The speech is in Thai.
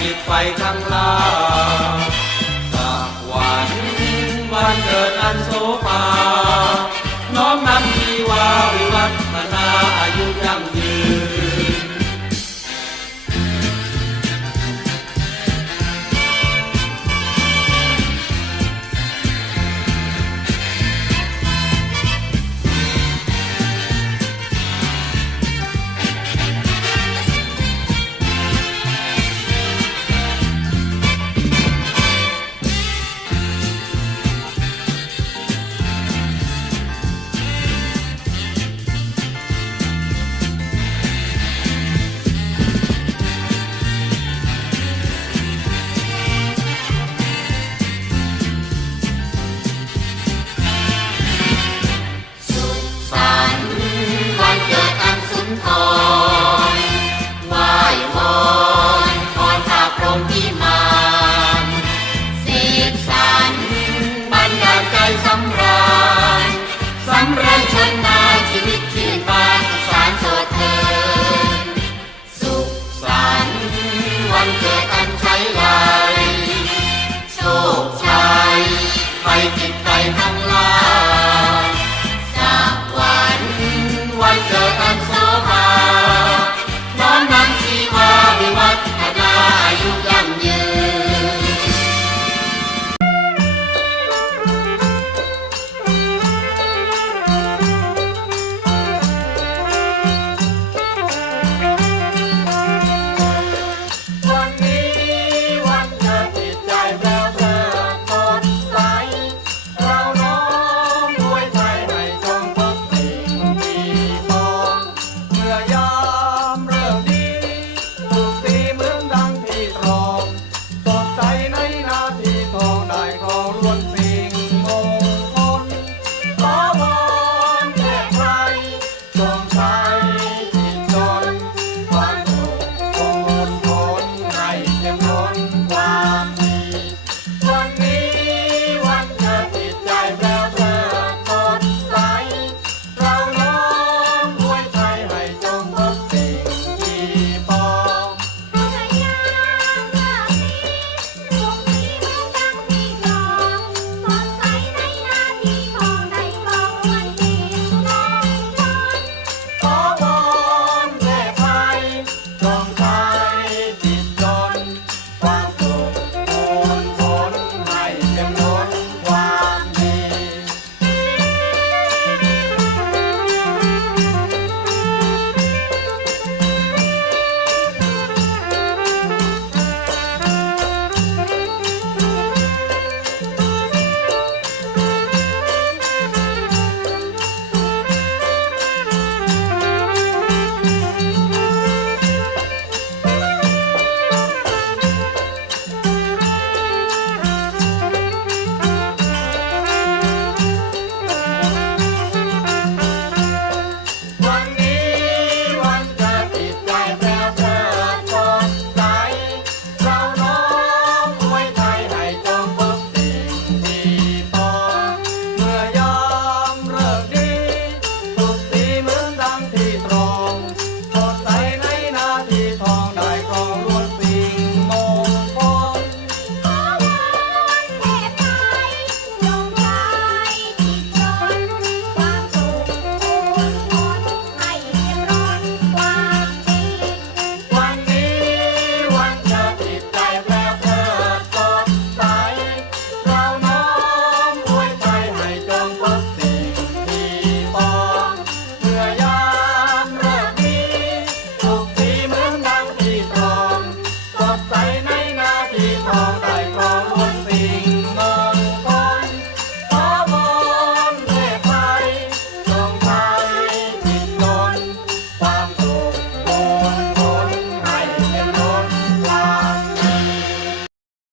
จิตไฟข้างลางจากวันวันเกิดอันโสภา